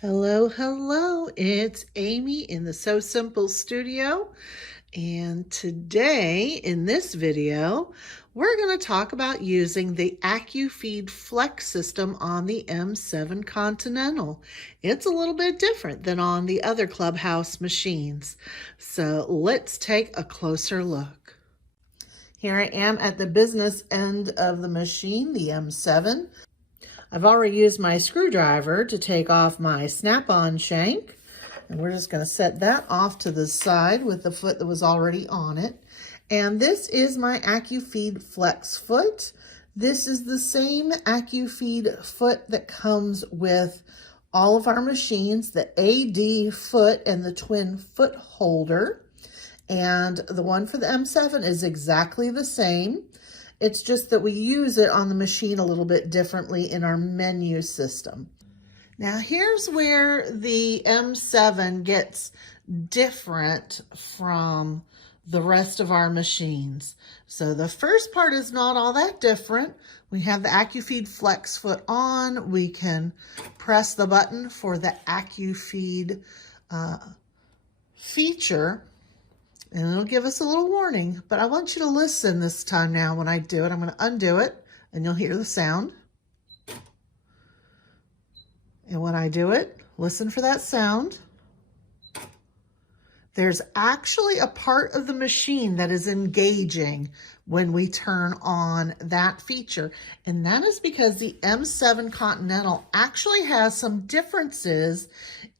Hello, hello. It's Amy in the So Simple studio. And today in this video, we're going to talk about using the Acufeed Flex system on the M7 Continental. It's a little bit different than on the other Clubhouse machines. So let's take a closer look. Here I am at the business end of the machine, the M7. I've already used my screwdriver to take off my snap-on shank, and we're just going to set that off to the side with the foot that was already on it. And this is my Acufeed Flex foot. This is the same Acufeed foot that comes with all of our machines, the AD foot and the twin foot holder. And the one for the M7 is exactly the same. It's just that we use it on the machine a little bit differently in our menu system. Now here's where the M7 gets different from the rest of our machines. So the first part is not all that different. We have the Acufeed Flex foot on. We can press the button for the Acufeed feature, and it'll give us a little warning, but I want you to listen this time now when I do it. I'm going to undo it, and you'll hear the sound. And when I do it, listen for that sound. There's actually a part of the machine that is engaging when we turn on that feature, and that is because the M7 Continental actually has some differences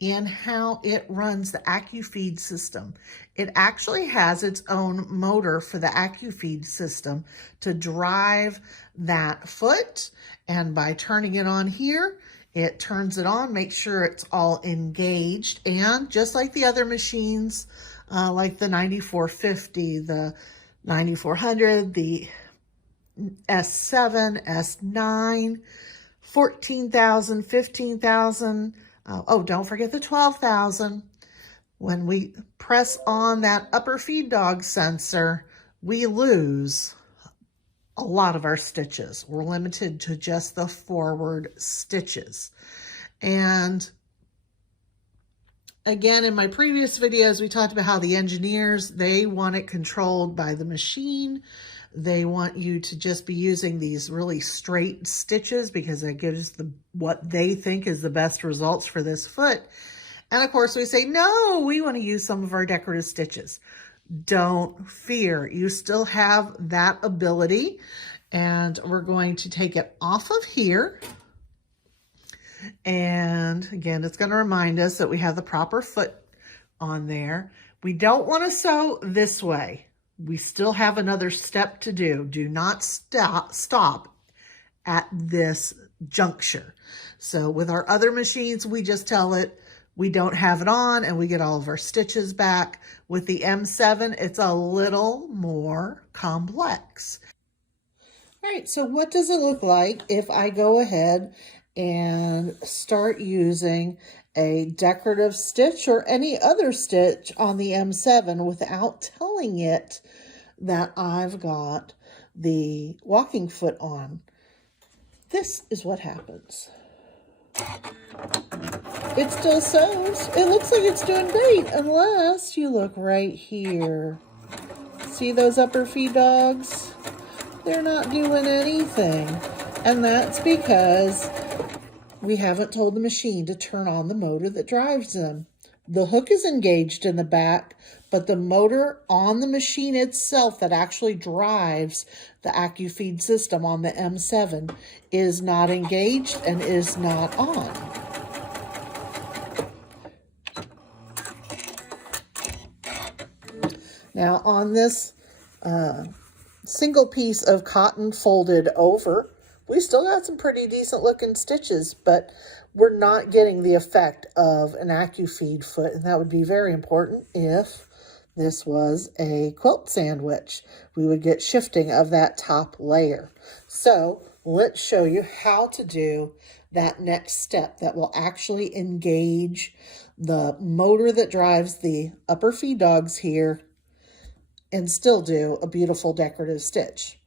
in how it runs the Acufeed system. It actually has its own motor for the Acufeed system to drive that foot, and by turning it on here, it turns it on, makes sure it's all engaged, and just like the other machines, like the 9450, the 9400, the S7, S9, 14,000, 15,000, oh, don't forget the 12,000. When we press on that upper feed dog sensor, we lose a lot of our stitches. We're limited to just the forward stitches. And again, in my previous videos, we talked about how the engineers, they want it controlled by the machine. They want you to just be using these really straight stitches because it gives what they think is the best results for this foot. And of course we say, no, we want to use some of our decorative stitches. Don't fear, you still have that ability, and we're going to take it off of here. And again, it's going to remind us that we have the proper foot on there. We don't want to sew this way. We still have another step to do. Do not stop at this juncture. So with our other machines, we just tell it we don't have it on and we get all of our stitches back. With the M7, it's a little more complex. All right, so what does it look like if I go ahead and start using a decorative stitch or any other stitch on the M7 without telling it that I've got the walking foot on? This is what happens. It still sews. It looks like it's doing great unless you look right here. See those upper feed dogs? They're not doing anything. And that's because we haven't told the machine to turn on the motor that drives them. The hook is engaged in the back, but the motor on the machine itself that actually drives the Acufeed system on the M7 is not engaged and is not on. Now on this single piece of cotton folded over, we still got some pretty decent looking stitches, but we're not getting the effect of an Acufeed foot, and that would be very important if this was a quilt sandwich. We would get shifting of that top layer. So let's show you how to do that next step that will actually engage the motor that drives the upper feed dogs here and still do a beautiful decorative stitch.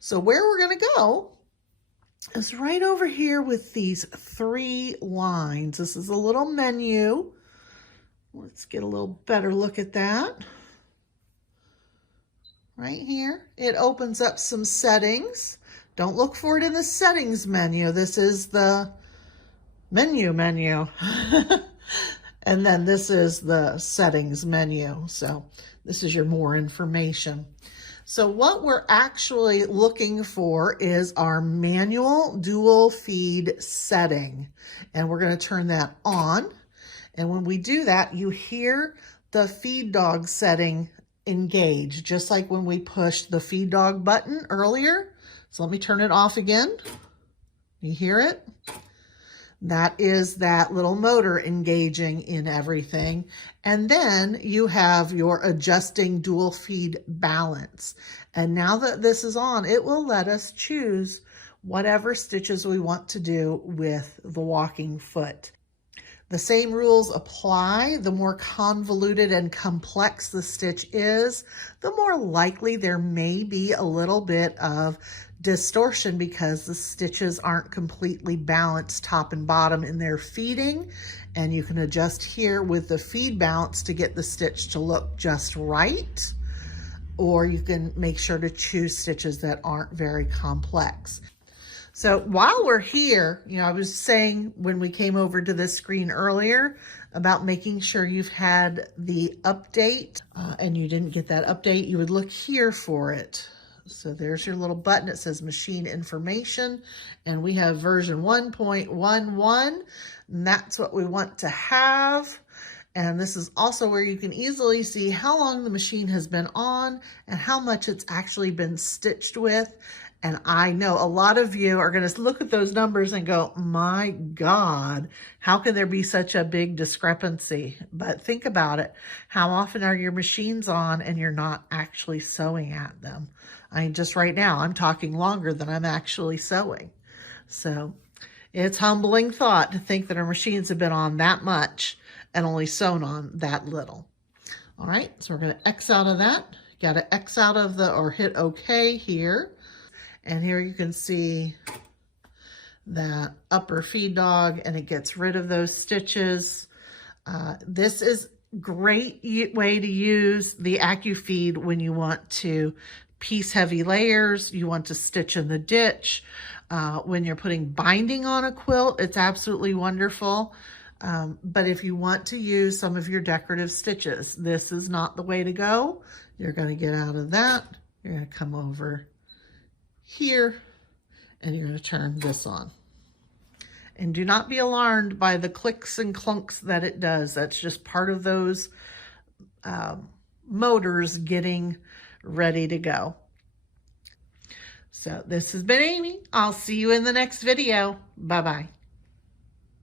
So where we're going to go is right over here with these 3 lines. This is a little menu. Let's get a little better look at that. Right here, it opens up some settings. Don't look for it in the settings menu. This is the menu. And then this is the settings menu. So this is your more information. So what we're actually looking for is our manual dual feed setting. And we're going to turn that on. And when we do that, you hear the feed dog setting engage, just like when we pushed the feed dog button earlier. So let me turn it off again. You hear it? That is that little motor engaging in everything. And then you have your adjusting dual feed balance. And now that this is on, it will let us choose whatever stitches we want to do with the walking foot. The same rules apply. The more convoluted and complex the stitch is, the more likely there may be a little bit of distortion because the stitches aren't completely balanced top and bottom in their feeding. And you can adjust here with the feed balance to get the stitch to look just right. Or you can make sure to choose stitches that aren't very complex. So while we're here, I was saying when we came over to this screen earlier about making sure you've had the update and you didn't get that update, you would look here for it. So there's your little button. It says machine information, and we have version 1.11, and that's what we want to have. And this is also where you can easily see how long the machine has been on and how much it's actually been stitched with. And I know a lot of you are going to look at those numbers and go, my God, how can there be such a big discrepancy? But think about it. How often are your machines on and you're not actually sewing at them? I mean, just right now, I'm talking longer than I'm actually sewing. So it's humbling thought to think that our machines have been on that much and only sewn on that little. All right, so we're going to X out of that. Got to X out of or hit OK here. And here you can see that upper feed dog, and it gets rid of those stitches. This is a great way to use the Acufeed when you want to piece heavy layers, you want to stitch in the ditch. When you're putting binding on a quilt, it's absolutely wonderful. But if you want to use some of your decorative stitches, this is not the way to go. You're going to get out of that. You're going to come over here, and you're going to turn this on. And do not be alarmed by the clicks and clunks that it does. That's just part of those motors getting ready to go. So this has been Amy. I'll see you in the next video. Bye-bye.